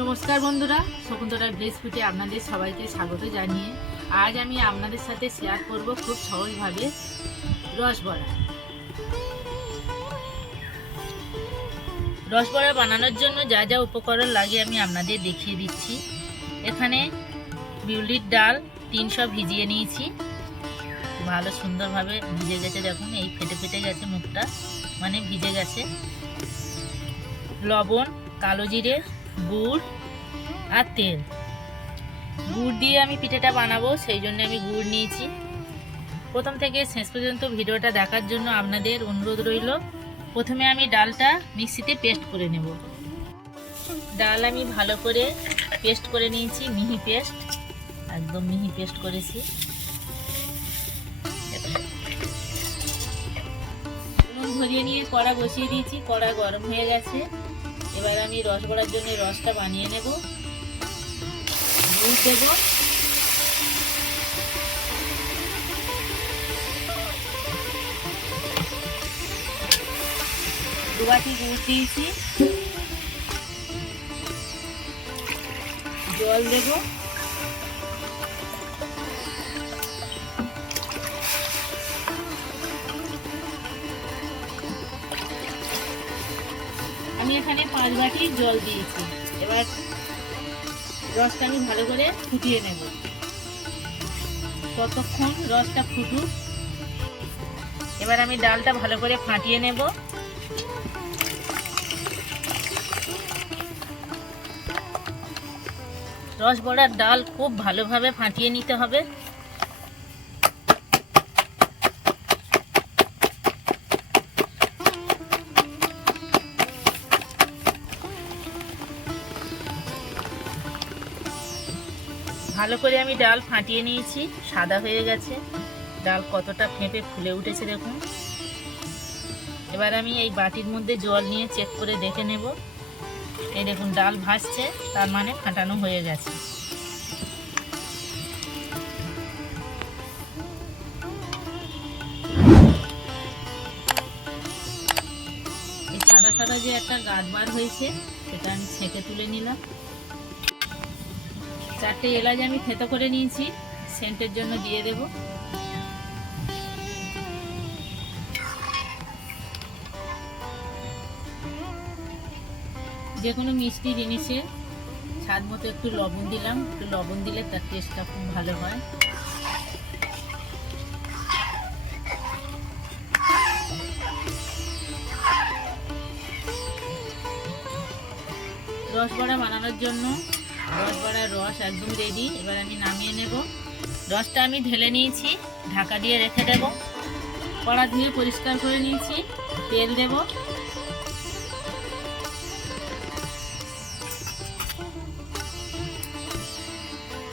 নমস্কার বন্ধুরা শকুন্তলা ব্লেস ফুটে আপনাদের সবাইকে স্বাগত জানিয়ে আজ আমি আপনাদের সাথে শেয়ার করব খুব সহজভাবে রসবড়া রসবড়া বানানোর জন্য যা যা উপকরণ লাগে আমি আপনাদের দেখিয়ে দিচ্ছি। এখানে বিউলির ডাল তিনশো ভিজিয়ে নিয়েছি। ভালো সুন্দরভাবে ভিজে গেছে দেখুন, এই ফেটে ফেটে গেছে মুখটা মানে ভিজে গেছে। লবণ, কালো জিরে গুড় আর তেল। গুড় দিয়ে আমি পিঠেটা বানাবো, সেই জন্য আমি গুড় নিয়েছি। প্রথম থেকে শেষ পর্যন্ত ভিডিওটা দেখার জন্য আপনাদের অনুরোধ রইল, প্রথমে আমি ডালটা মিক্সিতে পেস্ট করে নেব। ডাল আমি ভালো করে পেস্ট করে নিয়েছি, মিহি পেস্ট, একদম মিহি পেস্ট করেছি। ধরিয়ে নিয়ে কড়া বসিয়ে দিয়েছি, কড়া গরম হয়ে গেছে। এবার আমি রস গড়ার জন্য রসটা বানিয়ে নেব। দুধ দেব। দুবাটি গুড় দিয়েছি। জল দেব। এখানে পাঁচ বাটি জল দিয়েছি। এবার রসটা আমি ভালো করে ফুটিয়ে নেব। ততক্ষণ রসটা ফুটুক। এবার আমি ডালটা ভালো করে ফাটিয়ে নেব। রস বড়ার ডাল খুব ভালোভাবে ফাটিয়ে নিতে হবে। ভালো করে আমি ডাল ফাটিয়ে নিয়েছি, সাদা হয়ে গেছে। ডাল কতটা ফেঁপে ফুলে উঠেছে দেখুন। এবার আমি এই বাটির মধ্যে জল নিয়ে চেক করে দেখে নেব। এই দেখুন, ডাল ভাসছে তার মানে ফাটানো হয়ে গেছে। এই সাদা সাদা যে একটা গাছ বার হয়েছে, সেটা আমি ছেঁকে তুলে নিলাম। চারটে এলাচ আমি থেতো করে নিয়েছি, সেন্টের জন্য দিয়ে দেব। যে কোনো মিষ্টি জিনিসে স্বাদ মতো একটু লবণ দিলাম, একটু লবণ দিলে তার টেস্টটা খুব ভালো হয়। রসবড়া বানানোর জন্য রসবড়ার রস একদম রেডি এবার আমি নামিয়ে নেব। রসটা আমি ঢেলে নিয়েছি, ঢাকা দিয়ে রেখে দেব। কড়া ধুয়ে পরিষ্কার করে নিয়েছি, তেল দেব।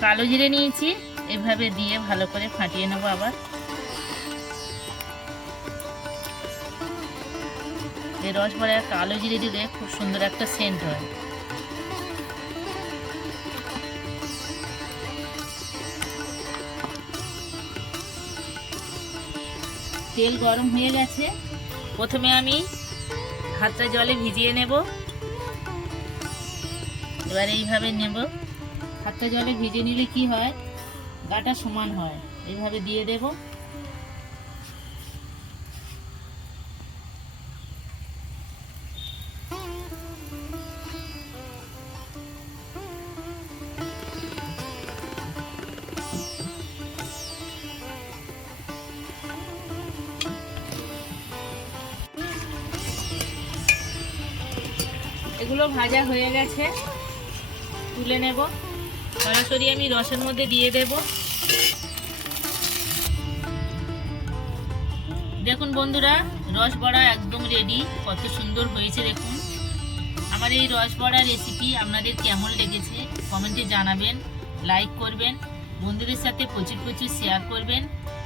কালো জিরে নিয়েছি, এভাবে দিয়ে ভালো করে ফাটিয়ে নেব আবার। এই রসবড়ায় কালো জিরে দিলে খুব সুন্দর একটা সেন্ট হয়। তেল গরম হয়ে গেছে। প্রথমে আমি হাতটা জলে ভিজিয়ে নেব। এবার এইভাবে নেব। হাতটা জলে ভিজে নিলে কি হয়? গাটা সমান হয়। এইভাবে দিয়ে দেব। এগুলো ভাজা হয়ে গেছে। তুলে নেব। সরাসরি আমি রসের মধ্যে দিয়ে দেব। দেখুন বন্ধুরা, রস বড়া একদম রেডি কত সুন্দর হয়েছে দেখুন। আমার এই রস বড়া রেসিপি আপনাদের কেমন লেগেছে কমেন্টে জানাবেন লাইক করবেন, বন্ধুদের সাথে প্রচুর প্রচুর শেয়ার করবেন।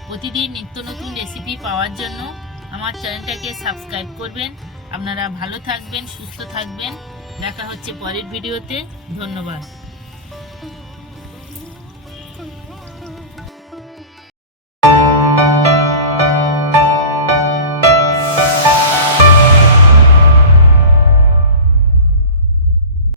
প্রতিদিন নিত্য নতুন রেসিপি পাওয়ার জন্য আমার চ্যানেলটাকে সাবস্ক্রাইব করবেন। আপনারা ভালো থাকবেন সুস্থ থাকবেন। দেখা হচ্ছে পরের ভিডিওতে। ধন্যবাদ।